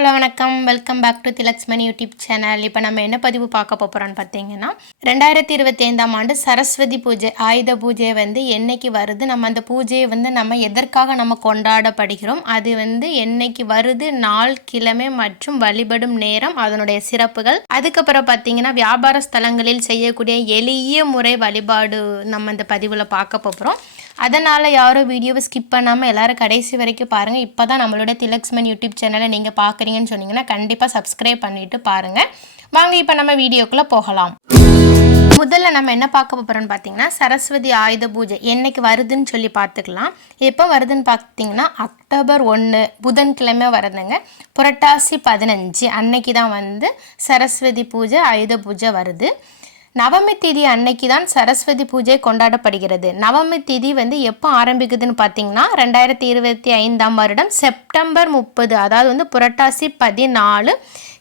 Hello வணக்கம். Welcome back to Thilaksmani YouTube channel இப்போ நம்ம என்ன பதிவு பார்க்க போகிறோம்னு பார்த்தீங்கன்னா ரெண்டாயிரத்தி இருபத்தி ஐந்தாம் ஆண்டு சரஸ்வதி பூஜை ஆயுத பூஜை வந்து என்னைக்கு வருது நம்ம அந்த பூஜையை வந்து நம்ம எதற்காக நம்ம கொண்டாடப்படுகிறோம் அது வந்து என்னைக்கு வருது நாள் கிழமை மற்றும் வழிபடும் நேரம் அதனுடைய சிறப்புகள். அதுக்கப்புறம் பார்த்தீங்கன்னா வியாபார ஸ்தலங்களில் செய்யக்கூடிய எளிய முறை வழிபாடு நம்ம இந்த பதிவில் பார்க்க போகிறோம் அதனால் யாரும் வீடியோவை ஸ்கிப் பண்ணாமல் எல்லோரும் கடைசி வரைக்கும் பாருங்கள் இப்போ தான் நம்மளோட திலக்ஸ்மன் யூடியூப் சேனலை நீங்கள் பார்க்குறீங்கன்னு சொன்னீங்கன்னா கண்டிப்பாக சப்ஸ்கிரைப் பண்ணிவிட்டு பாருங்கள் வாங்க இப்போ நம்ம வீடியோக்குள்ளே போகலாம். முதல்ல நம்ம என்ன பார்க்க போகிறோம்னு பார்த்தீங்கன்னா சரஸ்வதி ஆயுத பூஜை என்றைக்கு வருதுன்னு சொல்லி பார்த்துக்கலாம். எப்போ வருதுன்னு பார்த்தீங்கன்னா அக்டோபர் ஒன்று புதன்கிழமை வருதுங்க. புரட்டாசி பதினஞ்சு அன்னைக்கு தான் வந்து சரஸ்வதி பூஜை ஆயுத பூஜை வருது. நவமி திதி அன்னைக்கு தான் சரஸ்வதி பூஜை கொண்டாடப்படுகிறது. நவமி திதி வந்து எப்போ ஆரம்பிக்குதுன்னு பார்த்தீங்கன்னா ரெண்டாயிரத்தி இருபத்தி ஐந்தாம் வருடம் செப்டம்பர் முப்பது அதாவது வந்து புரட்டாசி பதினாலு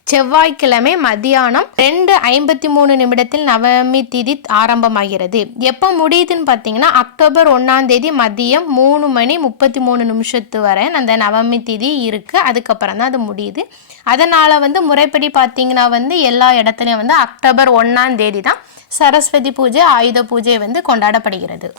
செவ்வாய்க்கிழமை மதியானம் ரெண்டு ஐம்பத்தி மூணு நிமிடத்தில் நவமி திதி ஆரம்பமாகிறது. எப்போ முடியுதுன்னு பார்த்தீங்கன்னா அக்டோபர் ஒன்றாம் தேதி மதியம் மூணு மணி முப்பத்தி மூணு நிமிஷத்து வரை அந்த நவமி திதி இருக்குது அதுக்கப்புறம் தான் அது முடியுது. அதனால் வந்து முறைப்படி பார்த்தீங்கன்னா வந்து எல்லா இடத்துலையும் வந்து அக்டோபர் ஒன்றாம் தேதி தான் சரஸ்வதி பூஜை ஆயுத பூஜை வந்து கொண்டாடப்படுகிறது.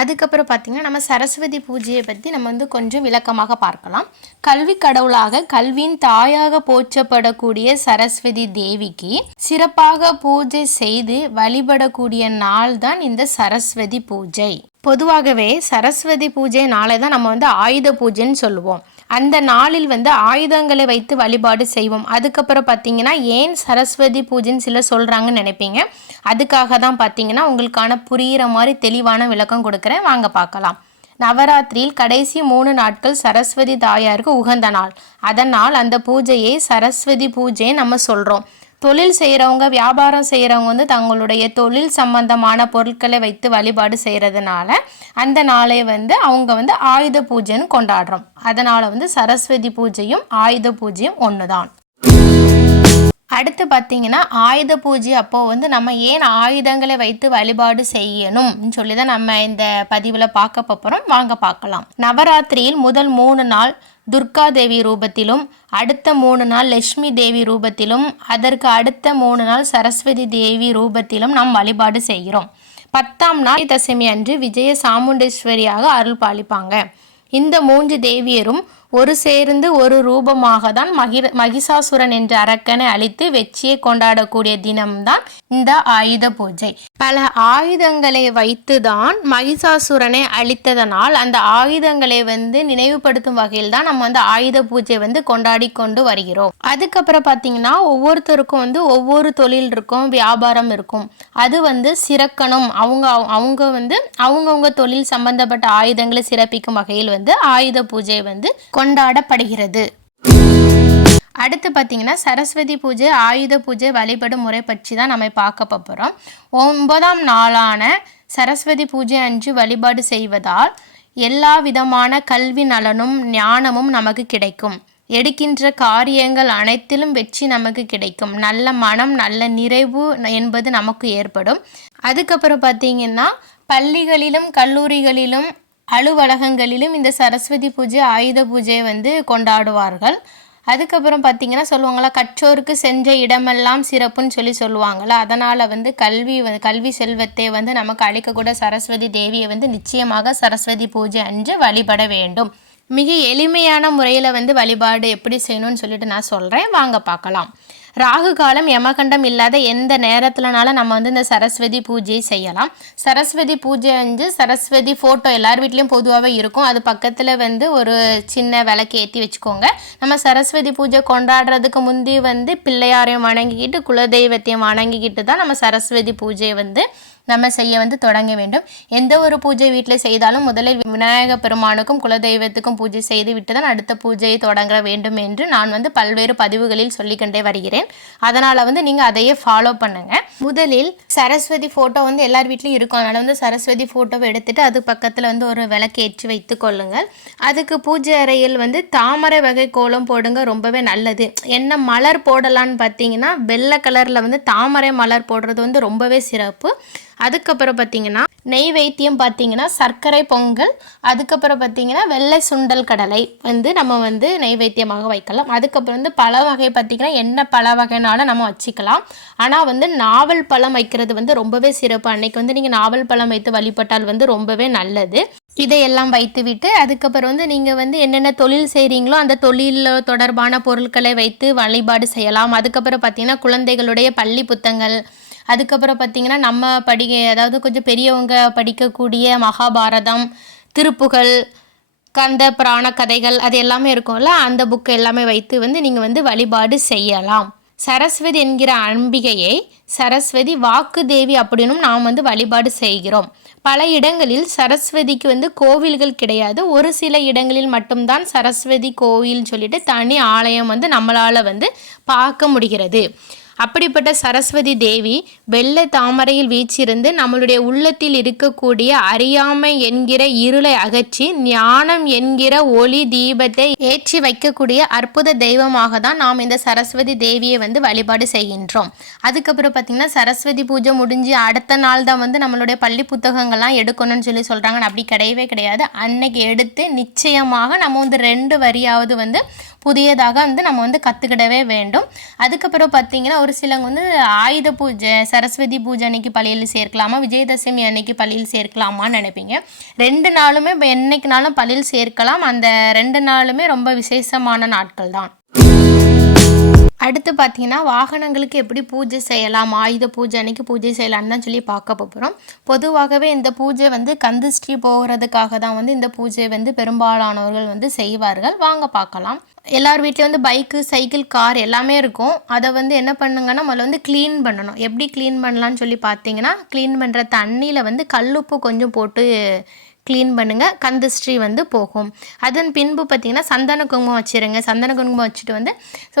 அதுக்கப்புறம் பார்த்திங்கன்னா நம்ம சரஸ்வதி பூஜையை பற்றி நம்ம வந்து கொஞ்சம் விளக்கமாக பார்க்கலாம். கல்வி கடவுளாக கல்வியின் தாயாக போற்றப்படக்கூடிய சரஸ்வதி தேவிக்கு சிறப்பாக பூஜை செய்து வழிபடக்கூடிய நாள் தான் இந்த சரஸ்வதி பூஜை. பொதுவாகவே சரஸ்வதி பூஜை நாளை தான் நம்ம வந்து ஆயுத பூஜைன்னு சொல்லுவோம். அந்த நாளில் வந்து ஆயுதங்களை வைத்து வழிபாடு செய்வோம். அதுக்கப்புறம் பார்த்தீங்கன்னா ஏன் சரஸ்வதி பூஜைன்னு சில சொல்கிறாங்கன்னு நினைப்பீங்க. அதுக்காக தான் பார்த்தீங்கன்னா உங்களுக்கான புரிகிற மாதிரி தெளிவான விளக்கம் கொடுக்குறேன். வாங்க பார்க்கலாம். நவராத்திரியில் கடைசி மூணு நாட்கள் சரஸ்வதி தாயாருக்கு உகந்த நாள். அதனால் அந்த பூஜையை சரஸ்வதி பூஜையை நம்ம சொல்கிறோம் தொழில் செய்கிறவங்க வியாபாரம் செய்கிறவங்க வந்து தங்களுடைய தொழில் சம்பந்தமான பொருட்களை வைத்து வழிபாடு செய்கிறதுனால அந்த நாளை வந்து அவங்க வந்து ஆயுத பூஜைன்னு கொண்டாடுறோம். அதனால் வந்து சரஸ்வதி பூஜையும் ஆயுத பூஜையும் ஒன்று தான் அடுத்து பார்த்தீங்கன்னா ஆயுத பூஜை. அப்போது வந்து நம்ம ஏன் ஆயுதங்களை வைத்து வழிபாடு செய்யணும்னு சொல்லி தான் நம்ம இந்த பதிவில் பார்க்க போகிறோம் வாங்க பார்க்கலாம். நவராத்திரியில் முதல் மூணு நாள் துர்கா தேவி ரூபத்திலும் அடுத்த மூணு நாள் லட்சுமி தேவி ரூபத்திலும் அதற்கு அடுத்த மூணு நாள் சரஸ்வதி தேவி ரூபத்திலும் நாம் வழிபாடு செய்கிறோம். பத்தாம் நாள் தசமி அன்று விஜய சாமுண்டேஸ்வரியாக அருள் பாலிப்பாங்க. இந்த மூன்று தேவியரும் ஒரு சேர்ந்து ஒரு ரூபமாக தான் மகிர மகிஷாசுரன் என்ற அரக்கனை அழித்து வெற்றியை கொண்டாடக்கூடிய தினம்தான் இந்த ஆயுத பூஜை. பல ஆயுதங்களை வைத்துதான் மகிஷாசுரனை அழித்ததனால் அந்த ஆயுதங்களை வந்து நினைவுபடுத்தும் வகையில் தான் நம்ம வந்து ஆயுத பூஜை வந்து கொண்டாடி கொண்டு வருகிறோம். அதுக்கப்புறம் பார்த்தீங்கன்னா ஒவ்வொருத்தருக்கும் வந்து ஒவ்வொரு தொழில் இருக்கும் வியாபாரம் இருக்கும். அது வந்து சிறக்கணும். அவங்க அவங்க வந்து அவங்கவுங்க தொழில் சம்பந்தப்பட்ட ஆயுதங்களை சிறப்பிக்கும் வகையில் வந்து ஆயுத பூஜை வந்து கொண்டாடப்படுகிறது. அடுத்து பார்த்தீங்கன்னா சரஸ்வதி பூஜை ஆயுத பூஜை வழிபடும் முறை பற்றி தான் நம்ம பார்க்க போகிறோம் ஒன்பதாம் நாளான சரஸ்வதி பூஜை அன்று வழிபாடு செய்வதால் எல்லா விதமான கல்வி நலனும் ஞானமும் நமக்கு கிடைக்கும். எடுக்கின்ற காரியங்கள் அனைத்திலும் வெற்றி நமக்கு கிடைக்கும். நல்ல மனம் நல்ல நிறைவு என்பது நமக்கு ஏற்படும். அதுக்கப்புறம் பார்த்தீங்கன்னா பள்ளிகளிலும் கல்லூரிகளிலும் அலுவலகங்களிலும் இந்த சரஸ்வதி பூஜை ஆயுத பூஜையை வந்து கொண்டாடுவார்கள். அதுக்கப்புறம் பார்த்தீங்கன்னா சொல்லுவாங்களா கற்றோருக்கு சென்ற இடமெல்லாம் சிறப்புன்னு சொல்லி சொல்லுவாங்கள்ல அதனால் வந்து கல்வி வந்து கல்வி செல்வத்தை வந்து நமக்கு அளிக்கக்கூட சரஸ்வதி தேவியை வந்து நிச்சயமாக சரஸ்வதி பூஜை அன்று வழிபட வேண்டும். மிக எளிமையான முறையில் வந்து வழிபாடு எப்படி செய்யணும்னு சொல்லிட்டு நான் சொல்கிறேன் வாங்க பார்க்கலாம். ராகு காலம் யமகண்டம் இல்லாத எந்த நேரத்துலனாலும் நம்ம வந்து இந்த சரஸ்வதி பூஜை செய்யலாம். சரஸ்வதி பூஜை வந்து சரஸ்வதி ஃபோட்டோ எல்லார் வீட்லேயும் பொதுவாகவே இருக்கும். அது பக்கத்தில் வந்து ஒரு சின்ன விளக்கு ஏற்றி வச்சுக்கோங்க. நம்ம சரஸ்வதி பூஜை கொண்டாடுறதுக்கு முந்தி வந்து பிள்ளையாரையும் வணங்கிக்கிட்டு குலதெய்வத்தையும் வணங்கிக்கிட்டு தான் நம்ம சரஸ்வதி பூஜையை வந்து நம்ம செய்ய வந்து தொடங்க வேண்டும். எந்த ஒரு பூஜை வீட்டில் செய்தாலும் முதலில் விநாயக பெருமானுக்கும் குலதெய்வத்துக்கும் பூஜை செய்து விட்டு தான் அடுத்த பூஜையை தொடங்க வேண்டும் என்று நான் வந்து பல்வேறு பதிவுகளில் சொல்லிக்கொண்டே வருகிறேன். அதனால் வந்து நீங்கள் அதையே ஃபாலோ பண்ணுங்கள் முதலில் சரஸ்வதி ஃபோட்டோ வந்து எல்லார் வீட்லேயும் இருக்கும். அதனால் வந்து சரஸ்வதி ஃபோட்டோவை எடுத்துகிட்டு அது பக்கத்தில் வந்து ஒரு விளக்கேற்றி வைத்து கொள்ளுங்கள். அதுக்கு பூஜை அறையில் வந்து தாமரை வகை கோலம் போடுங்க ரொம்பவே நல்லது. என்ன மலர் போடலான்னு பார்த்தீங்கன்னா வெள்ளை கலரில் வந்து தாமரை மலர் போடுறது வந்து ரொம்பவே சிறப்பு. அதுக்கப்புறம் பார்த்தீங்கன்னா நெய் வைத்தியம் பார்த்தீங்கன்னா சர்க்கரை பொங்கல் அதுக்கப்புறம் பார்த்தீங்கன்னா வெள்ளை சுண்டல் கடலை வந்து நம்ம வந்து நெய்வேத்தியமாக வைக்கலாம். அதுக்கப்புறம் வந்து பழ வகை பார்த்திங்கன்னா என்ன பழ வகைனாலும் நம்ம வச்சுக்கலாம். ஆனால் வந்து நாவல் பழம் வைக்கிறது வந்து ரொம்பவே சிறப்பு. அன்னைக்கு வந்து நீங்கள் நாவல் பழம் வைத்து வழிபட்டால் வந்து ரொம்பவே நல்லது. இதையெல்லாம் வைத்து விட்டு அதுக்கப்புறம் வந்து நீங்கள் வந்து என்னென்ன தொழில் செய்கிறீங்களோ அந்த தொழில் தொடர்பான பொருட்களை வைத்து வழிபாடு செய்யலாம். அதுக்கப்புறம் பார்த்தீங்கன்னா குழந்தைகளுடைய பள்ளி புத்தகங்கள் அதுக்கப்புறம் பார்த்தீங்கன்னா நம்ம படிக்க அதாவது கொஞ்சம் பெரியவங்க படிக்கக்கூடிய மகாபாரதம் திருப்புகழ் கந்த புராண கதைகள் அது எல்லாமே இருக்கும்ல அந்த புக்கு எல்லாமே வைத்து வந்து நீங்கள் வந்து வழிபாடு செய்யலாம். சரஸ்வதி என்கிற அம்பிகையை சரஸ்வதி வாக்கு தேவி அப்படின்னும் நாம் வந்து வழிபாடு செய்கிறோம். பல இடங்களில் சரஸ்வதிக்கு வந்து கோவில்கள் கிடையாது. ஒரு சில இடங்களில் மட்டும்தான் சரஸ்வதி கோவில்னு சொல்லிட்டு தனி ஆலயம் வந்து நம்மளால் வந்து பார்க்க முடிகிறது. அப்படிப்பட்ட சரஸ்வதி தேவி வெள்ளை தாமரையில் வீச்சிருந்து நம்மளுடைய உள்ளத்தில் இருக்கக்கூடிய அறியாமை என்கிற இருளை அகற்றி ஞானம் என்கிற ஒளி தீபத்தை ஏற்றி வைக்கக்கூடிய அற்புத தெய்வமாக தான் நாம் இந்த சரஸ்வதி தேவியை வந்து வழிபாடு செய்கின்றோம். அதுக்கப்புறம் பார்த்திங்கன்னா சரஸ்வதி பூஜை முடிஞ்சு அடுத்த நாள் தான் வந்து நம்மளுடைய பள்ளி புத்தகங்கள்லாம் எடுக்கணும்னு சொல்லி சொல்கிறாங்க அப்படி கிடையவே கிடையாது. அன்னைக்கு எடுத்து நிச்சயமாக நம்ம வந்து ரெண்டு வரியாவது வந்து புதியதாக வந்து நம்ம வந்து கற்றுக்கிடவே வேண்டும். அதுக்கப்புறம் பார்த்திங்கன்னா ஒரு சிலவங்க வந்து ஆயுத பூஜை சரஸ்வதி பூஜை அன்னைக்கு பள்ளியில் சேர்க்கலாமா விஜயதசமி அன்னைக்கு பள்ளியில் சேர்க்கலாமான்னு நினைப்பீங்க. ரெண்டு நாளுமே இப்போ என்னைக்குனாலும் பள்ளியில் சேர்க்கலாம். அந்த ரெண்டு நாளுமே ரொம்ப விசேஷமான நாட்கள் தான் அடுத்து பார்த்தீங்கன்னா வாகனங்களுக்கு எப்படி பூஜை செய்யலாம்? ஆயுத பூஜை அன்னைக்கு பூஜை செய்யலாம்னு தான் சொல்லி பார்க்க போகிறோம் பொதுவாகவே இந்த பூஜை வந்து கந்துஷ்டி போகிறதுக்காக தான் வந்து இந்த பூஜை வந்து பெரும்பாலானவர்கள் வந்து செய்வார்கள். வாங்க பார்க்கலாம். எல்லார் வீட்லேயும் வந்து பைக்கு சைக்கிள் கார் எல்லாமே இருக்கும். அதை வந்து என்ன பண்ணுங்கன்னா முதல்ல வந்து க்ளீன் பண்ணணும். எப்படி க்ளீன் பண்ணலான்னு சொல்லி பார்த்தீங்கன்னா க்ளீன் பண்ணுற தண்ணியில் வந்து கல்லுப்பு கொஞ்சம் போட்டு க்ளீன் பண்ணுங்கள் கந்திஷ்டி வந்து போகும். அதன் பின்பு பார்த்திங்கன்னா சந்தன குங்குமம் வச்சுருங்க. சந்தன குங்குமம் வச்சுட்டு வந்து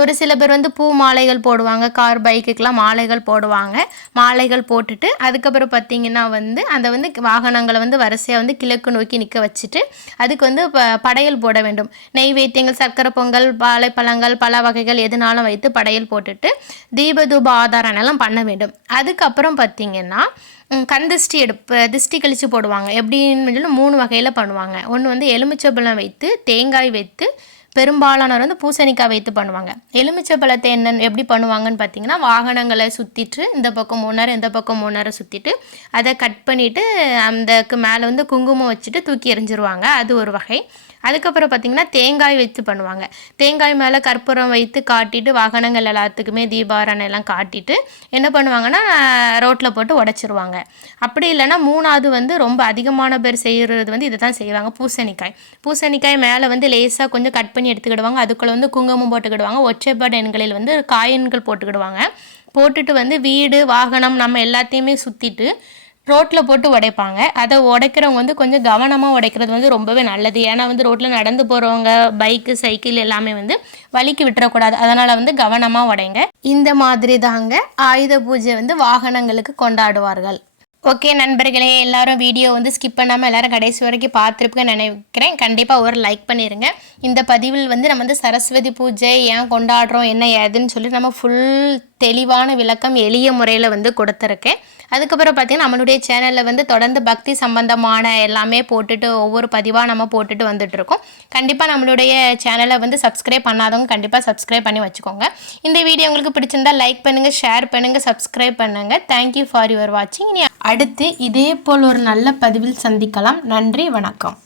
ஒரு சில பேர் வந்து பூ மாலைகள் போடுவாங்க கார் பைக்குக்கெலாம் மாலைகள் போடுவாங்க. மாலைகள் போட்டுட்டு அதுக்கப்புறம் பார்த்திங்கன்னா வந்து அதை வந்து வாகனங்களை வந்து வரிசையாக வந்து கிழக்கு நோக்கி நிற்க வச்சுட்டு அதுக்கு வந்து படையல் போட வேண்டும். நெய்வேத்தியங்கள் சர்க்கரை பொங்கல் வாழைப்பழங்கள் பல வகைகள் எதுனாலும் வைத்து படையல் போட்டுட்டு தீபதூப ஆதாரம் எல்லாம் பண்ண வேண்டும். அதுக்கப்புறம் பார்த்திங்கன்னா கண் திருஷ்டி எடுப்பு திருஷ்டி கழித்து போடுவாங்க. எப்படின்னு சொல்லி மூணு வகையில் பண்ணுவாங்க. ஒன்று வந்து எலுமிச்சப்பழம் வைத்து தேங்காய் வைத்து பெரும்பாலானவர் வந்து பூசணிக்காய் வைத்து பண்ணுவாங்க. எலுமிச்சை பழத்தை என்ன எப்படி பண்ணுவாங்கன்னு பார்த்தீங்கன்னா வாகனங்களை சுற்றிட்டு இந்த பக்கம் மூணு இந்த பக்கம் மூணு சுற்றிட்டு அதை கட் பண்ணிவிட்டு அந்தக்கு மேலே வந்து குங்குமம் வச்சுட்டு தூக்கி எறிஞ்சிருவாங்க. அது ஒரு வகை. அதுக்கப்புறம் பார்த்திங்கன்னா தேங்காய் வச்சு பண்ணுவாங்க. தேங்காய் மேலே கற்பூரம் வைத்து காட்டிட்டு வாகனங்கள் எல்லாத்துக்குமே தீபாரணை எல்லாம் காட்டிட்டு என்ன பண்ணுவாங்கன்னா ரோட்டில் போட்டு உடச்சிருவாங்க. அப்படி இல்லைன்னா மூணாவது வந்து ரொம்ப அதிகமான பேர் செய்கிறது வந்து இதை தான் செய்வாங்க பூசணிக்காய். பூசணிக்காய் மேலே வந்து லேசாக கொஞ்சம் கட் பண்ணி எடுத்துக்கிடுவாங்க. அதுக்குள்ளே வந்து குங்குமம் போட்டுக்கிடுவாங்க. ஒற்றைப்பாடு எண்களில் வந்து காயின்கள் போட்டுக்கிடுவாங்க. போட்டுட்டு வந்து வீடு வாகனம் நம்ம எல்லாத்தையுமே சுற்றிட்டு ரோட்டில் போட்டு உடைப்பாங்க. அதை உடைக்கிறவங்க வந்து கொஞ்சம் கவனமாக உடைக்கிறது வந்து ரொம்பவே நல்லது. ஏன்னா வந்து ரோட்டில் நடந்து போகிறவங்க பைக்கு சைக்கிள் எல்லாமே வந்து வலிக்கு விட்டுறக்கூடாது. அதனால் வந்து கவனமாக உடைங்க. இந்த மாதிரி தாங்க ஆயுத பூஜை வந்து வாகனங்களுக்கு கொண்டாடுவார்கள். ஓகே நண்பர்களே எல்லாரும் வீடியோ வந்து ஸ்கிப் பண்ணாமல் எல்லாரும் கடைசி வரைக்கும் பார்த்துருப்பேன்னு நினைக்கிறேன். கண்டிப்பாக ஒரு லைக் பண்ணிடுங்க இந்த பதிவில் வந்து நம்ம வந்து சரஸ்வதி பூஜை ஏன் கொண்டாடுறோம் என்ன ஏதுன்னு சொல்லி நம்ம ஃபுல் தெளிவான விளக்கம் எளிய முறையில் வந்து கொடுத்துருக்கேன் அதுக்கப்புறம் பார்த்திங்கன்னா நம்மளுடைய சேனலில் வந்து தொடர்ந்து பக்தி சம்பந்தமான எல்லாமே போட்டுட்டு ஒவ்வொரு பதிவாக நம்ம போட்டுட்டு வந்துட்டுருக்கோம். கண்டிப்பாக நம்மளுடைய சேனலை வந்து சப்ஸ்கிரைப் பண்ணாதவங்க கண்டிப்பாக சப்ஸ்கிரைப் பண்ணி வச்சுக்கோங்க. இந்த வீடியோ உங்களுக்கு பிடிச்சிருந்தா லைக் பண்ணுங்கள் ஷேர் பண்ணுங்கள் சப்ஸ்கிரைப் பண்ணுங்கள் தேங்க்யூ ஃபார் யுவர் வாட்சிங் இனி அடுத்து இதே போல் ஒரு நல்ல பதிவில் சந்திக்கலாம். நன்றி வணக்கம்.